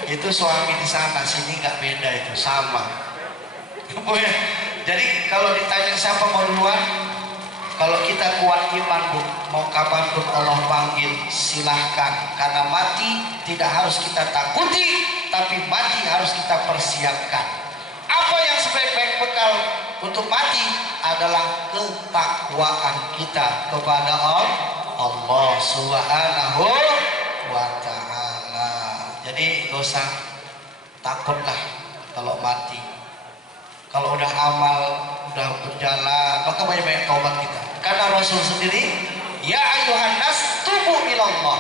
Itu suami di sana, sini nggak beda, itu sama. Jadi kalau ditanya siapa mau duluan, kalau kita kuat iman, Bu, mau kapanpun Allah panggil, silahkan. Karena mati tidak harus kita takuti, tapi mati harus kita persiapkan. Apa yang sebaik-baik bekal untuk mati adalah ketakwaan kita kepada Allah Subhanahu wa ta'ala. Jadi gak usah takutlah kalau mati. Kalau udah amal, udah berjalan, maka banyak-banyak taubat kita. Karena Rasul sendiri, ya ayuhan nas tubu ilallah.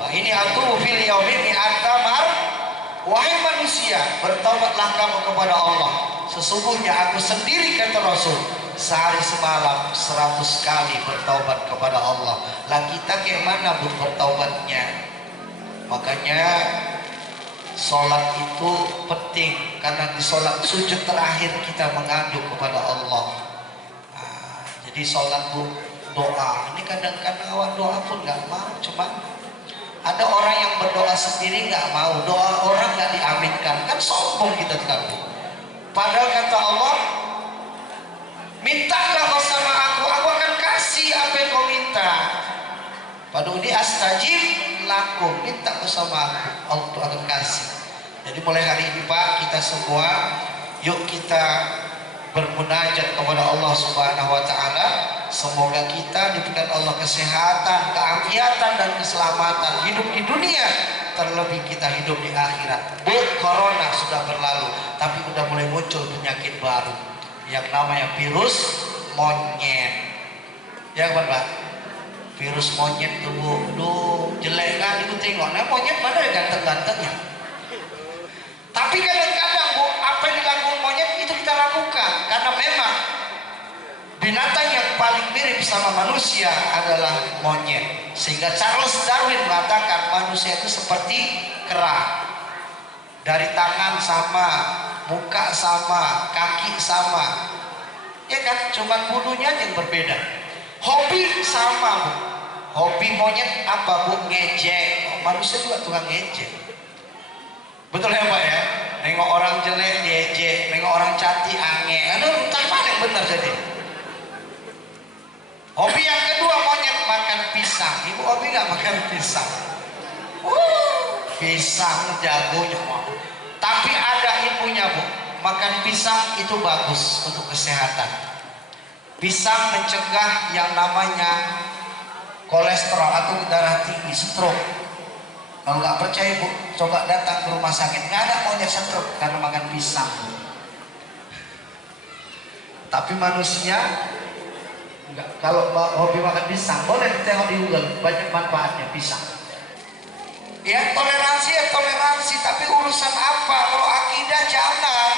Wah, ini atubu fil yaumin mi'atamar. Wahai manusia, bertaubatlah kamu kepada Allah. Sesungguhnya aku sendiri, kata Rasul, sehari semalam 100 kali bertaubat kepada Allah. Lah kita kayak mana, Bu, bertaubatnya? Makanya sholat itu penting, karena di sholat sujud terakhir kita mengadu kepada Allah. Nah, jadi sholat, Bu, doa. Ini kadang-kadang awak doa pun nggak mau, cuma ada orang yang berdoa sendiri nggak mau, doa orang nggak diaminkan, kan sombong kita terlalu. Padahal kata Allah, mintalah kau sama aku akan kasih apa yang kau minta. Padahal ini astajib lakum, minta kau sama aku, Allah akan kasih. Jadi mulai hari ini, Pak, kita semua, yuk kita bermunajat kepada Allah Subhanahu wa ta'ala. Semoga kita diberikan Allah kesehatan, keafiatan, dan keselamatan hidup di dunia, terlebih kita hidup di akhirat. Bu, corona sudah berlalu, tapi sudah mulai muncul penyakit baru yang namanya virus monyet. Ya kan, Pak? Virus monyet tuh, Bu, duh, jelek kan itu tengok. Nah, monyet mana ada ganteng-gantengnya? Tapi kadang-kadang, Bu, apa yang dilakukan monyet itu kita lakukan, karena memang binatang yang paling mirip sama manusia adalah monyet. Sehingga Charles Darwin mengatakan manusia itu seperti kera. Dari tangan sama, muka sama, kaki sama, ya kan? Cuman bulunya yang berbeda. Hobi sama, Bu. Hobi monyet apa, Bu? Ngejek. Manusia juga tukang ngejek. Betul ya, Pak, ya? Nengok orang jelek diejek, nengok orang cantik ange. Aduh, entah mana yang benar jadi. Hobi yang kedua monyet makan pisang. Ibu hobi nggak makan pisang? Pisang jagonya, mau. Tapi ada ilmunya, Bu. Makan pisang itu bagus untuk kesehatan. Pisang mencegah yang namanya kolesterol atau darah tinggi, stroke. Kalau nggak percaya, Bu, coba datang ke rumah sakit, nggak ada monyet stroke karena makan pisang. Tapi manusia enggak. Kalau hobi makan pisang, boleh tengok di Google, banyak manfaatnya pisang. Ya toleransi ya toleransi, tapi urusan apa? Kalau akidah jangan.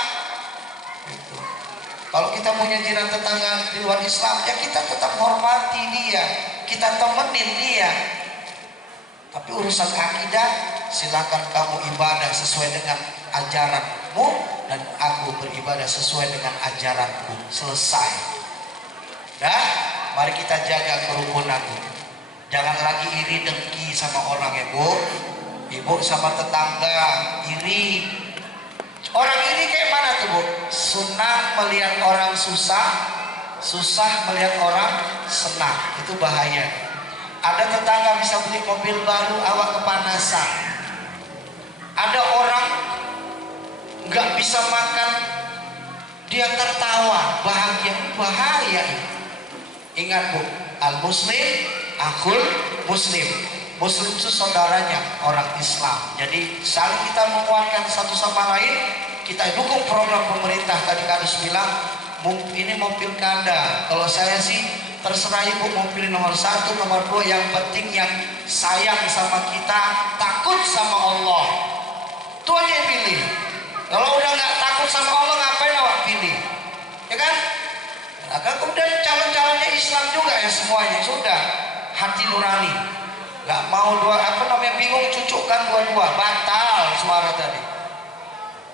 Gitu. Kalau kita punya jiran tetangga di luar Islam, ya kita tetap hormati dia, kita temenin dia. Tapi urusan akidah, silakan kamu ibadah sesuai dengan ajaranmu dan aku beribadah sesuai dengan ajaranku. Selesai. Dan mari kita jaga kerukunan. Jangan lagi iri dengki sama orang, ya, Bu. Ibu sama tetangga iri. Orang iri kayak mana tuh, Bu? Senang melihat orang susah, susah melihat orang senang. Itu bahaya. Ada tetangga bisa beli mobil baru, awak kepanasan. Ada orang nggak bisa makan, dia tertawa, bahagia. Bahaya. Ingat, Bu, al-muslim akhul muslim. Muslim itu saudaranya orang Islam. Jadi saling kita menguatkan satu sama lain. Kita dukung program pemerintah. Tadi Kadus bilang ini mau pilkada. Kalau saya sih terserah ibu mau pilih nomor 1, nomor 2, yang penting yang sayang sama kita, takut sama Allah, itu aja yang pilih. Kalau udah nggak takut sama Allah, ngapain awak pilih, ya kan? Nah, kan kemudian calon-calonnya Islam juga ya semuanya, sudah hati nurani, nggak mau bingung cucukkan dua-dua, batal suara tadi.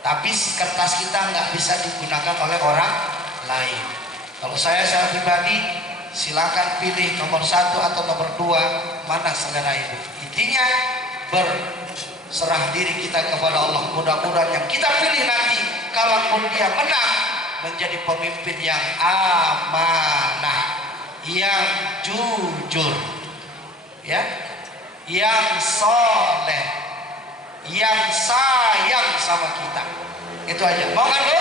Tapi kertas kita nggak bisa digunakan oleh orang lain. Kalau saya pribadi, silakan pilih nomor 1 atau nomor 2, mana selera ibu. Intinya berserah diri kita kepada Allah. Mudah-mudahan yang kita pilih nanti, kalaupun dia menang, menjadi pemimpin yang amanah, yang jujur, ya, yang soleh, yang sayang sama kita. Itu aja. Mau kan Bu?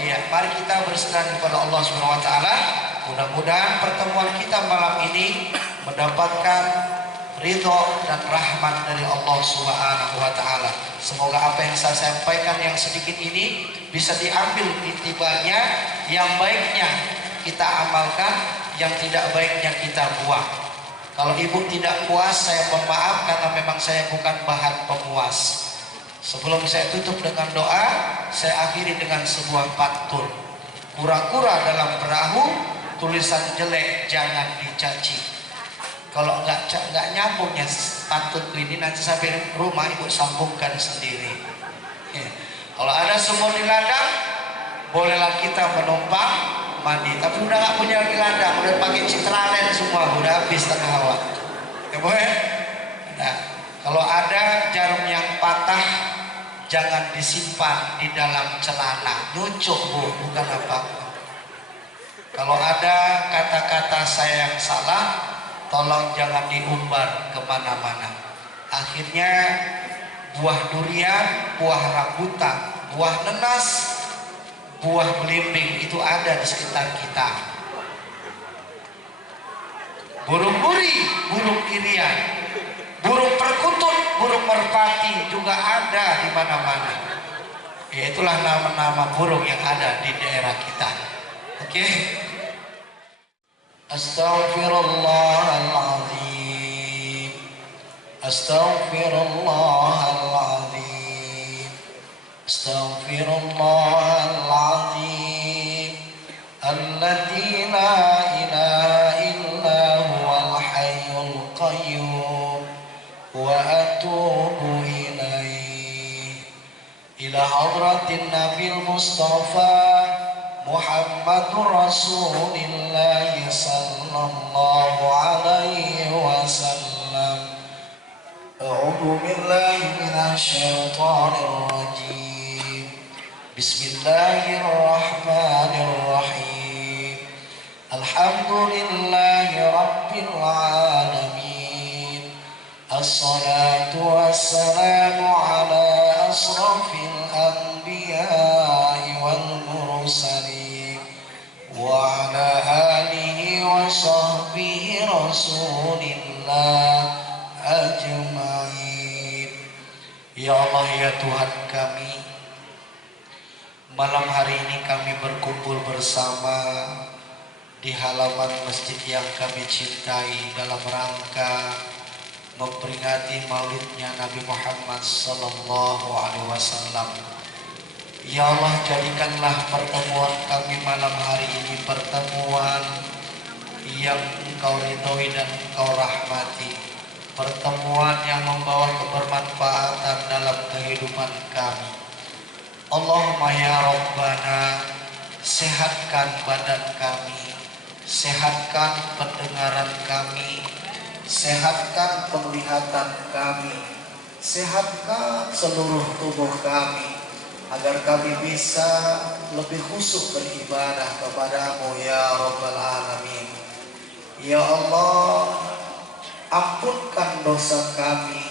Iya, mari kita berserah kepada Allah Subhanahu wa taala. Mudah-mudahan pertemuan kita malam ini mendapatkan ridho dan rahmat dari Allah Subhanahu wa taala. Semoga apa yang saya sampaikan yang sedikit ini bisa diambil intibannya, yang baiknya kita amalkan, yang tidak baiknya kita buang. Kalau ibu tidak puas, saya mohon maaf karena memang saya bukan bahan pemuas. Sebelum saya tutup dengan doa, saya akhiri dengan sebuah pantun. Kura-kura dalam perahu, tulisan jelek jangan dicaci. Kalau nggak nyambungnya pantun ini, nanti sampai rumah ibu sambungkan sendiri. Ya. Kalau ada sumur di ladang, bolehlah kita menumpang mandi. Tapi udah nggak punya lagi ladang, udah pakai citralen semua, udah habis tengah awak. Ya boleh. Nah, kalau ada jarum yang patah, jangan disimpan di dalam celana, nyucuk Bu, bukan apa-apa. Kalau ada kata-kata saya yang salah, tolong jangan diumbar kemana-mana. Akhirnya buah durian, buah rambutan, buah nenas, buah belimbing itu ada di sekitar kita. Burung buri, burung irian, burung perkutut, burung merpati juga ada di mana-mana. Ya, itulah nama-nama burung yang ada di daerah kita. Oke. Astaghfirullahaladzim. Astaghfirullahaladzim. Astaghfirullahaladzim. Alladzi la ilaha illa huwal hayyul qayyum. Wa atubu ilaih. Ila hadratin Nabil Mustafa Muhammadur Rasulillah sallallahu alaihi wasallam. A'udzu billahi minasy syaithanir rajim. Bismillahirrahmanirrahim. Alhamdulillahi rabbil alamin. Assalatu wassalamu ala asrafil anbiya'i wal mursalin wa ala alihi wa sahbihi rasulillah ajma'in. Ya Allah, ya Tuhan kami, malam hari ini kami berkumpul bersama di halaman masjid yang kami cintai dalam rangka memperingati maulidnya Nabi Muhammad sallallahu alaihi wasallam. Ya Allah, jadikanlah pertemuan kami malam hari ini pertemuan yang Engkau ridhoi dan Engkau rahmati, pertemuan yang membawa kebermanfaatan dalam kehidupan kami. Allahumma ya Rabbana, sehatkan badan kami, sehatkan pendengaran kami, sehatkan penglihatan kami, sehatkan seluruh tubuh kami, agar kami bisa lebih khusyuk beribadah kepadamu ya Rabbal Alamin. Ya Allah, ampunkan dosa kami,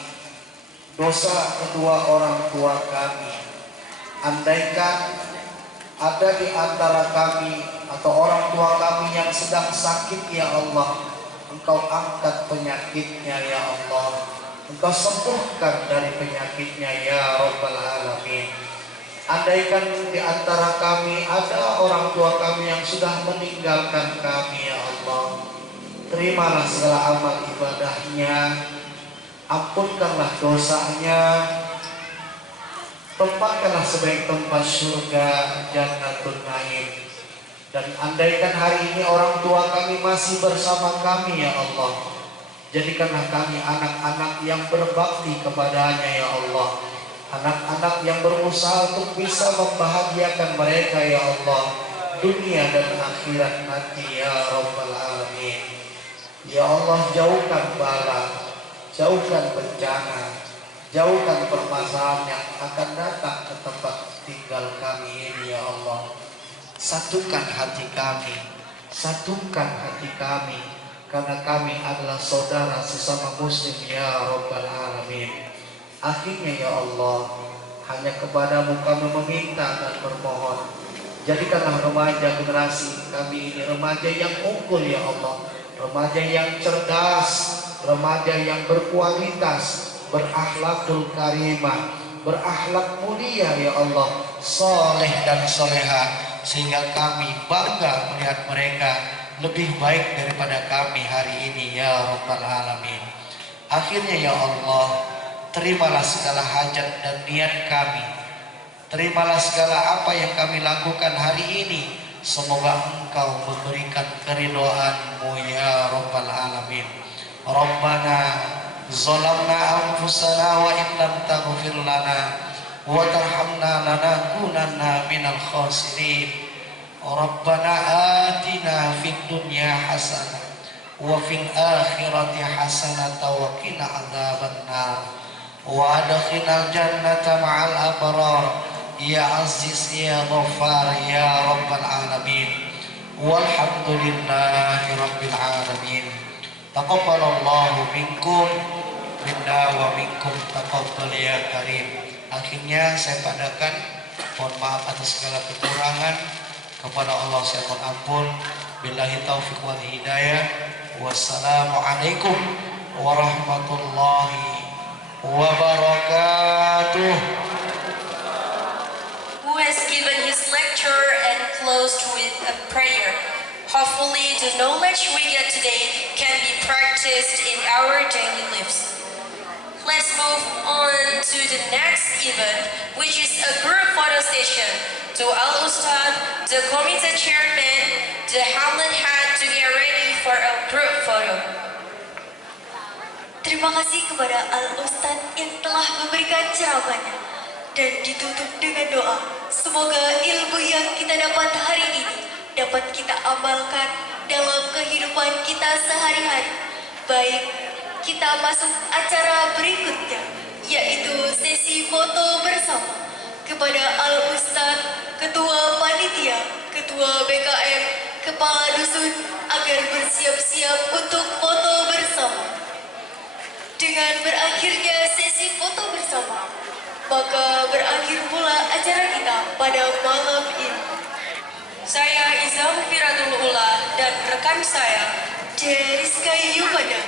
dosa kedua orang tua kami. Andaikan ada di antara kami atau orang tua kami yang sedang sakit, ya Allah, Engkau angkat penyakitnya ya Allah, Engkau sembuhkan dari penyakitnya ya Rabbal Alamin. Andaikan di antara kami ada orang tua kami yang sudah meninggalkan kami ya Allah, terimalah segala amal ibadahnya, ampunkanlah dosanya, tempatkanlah sebaik tempat surga Jannatul Naim. Dan andaikan hari ini orang tua kami masih bersama kami ya Allah, jadikanlah kami anak-anak yang berbakti kepadanya ya Allah, anak-anak yang berusaha untuk bisa membahagiakan mereka ya Allah, dunia dan akhirat nanti ya Rabbal Alamin. Ya Allah, jauhkan bala, jauhkan bencana, jauhkan permasalahan yang akan datang ke tempat tinggal kami ini ya Allah. Satukan hati kami, satukan hati kami, karena kami adalah saudara sesama muslim ya Rabbal Alamin. Akhirnya ya Allah, hanya kepadamu kami meminta dan bermohon, jadikanlah remaja generasi kami ini remaja yang unggul ya Allah, remaja yang cerdas, remaja yang berkualitas, berakhlakul karimah, berakhlak mulia ya Allah, soleh dan soleha, sehingga kami bangga melihat mereka lebih baik daripada kami hari ini ya Rabbal Alamin. Akhirnya ya Allah, terimalah segala hajat dan niat kami, terimalah segala apa yang kami lakukan hari ini. Semoga Engkau memberikan keridhaan-Mu ya Rabbal Alamin. Rabbana zalamna anfusana wa in lam taghfir lana wa tarhamna lanakunanna minal khasirin. Rabbana atina fid dunya hasanah wa fil akhirati hasanah wa qina adzabannar wa adkhilnal jannata ma'al abrar ya aziz ya ghaffar ya Rabbal Alamin. Walhamdulillahi Rabbil Alamin. Taqabbalallahu minkum minna wa minkum taqabbal ya karim. Akhirnya saya padakan mohon maaf atas segala kekurangan, kepada Allah saya mohon ampun. Billahi taufiq wal hidayah. Wassalamualaikum warahmatullahi wabarakatuh. Who has given his lecture and closed with a prayer. Hopefully the knowledge we get today can be practiced in our daily lives. Let's move on to the next event, which is a group photo session. To Al Ustad, the committee chairman, the Hamlet had to get ready for a group photo. Terima kasih kepada Al Ustad yang telah memberikan ceramahnya dan ditutup dengan doa. Semoga ilmu yang kita dapat hari ini dapat kita amalkan dalam kehidupan kita sehari-hari. Baik, kita masuk acara berikutnya, yaitu sesi foto bersama. Kepada Al Ustad, Ketua Panitia, Ketua BKM, Kepala Dusun, agar bersiap-siap untuk foto bersama. Dengan berakhirnya sesi foto bersama, maka berakhir pula acara kita pada malam ini. Saya Izam Firatul Ula dan rekan saya Deriska Yumada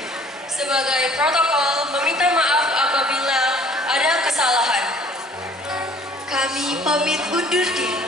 sebagai protokol meminta maaf apabila ada kesalahan. Kami pamit undur diri.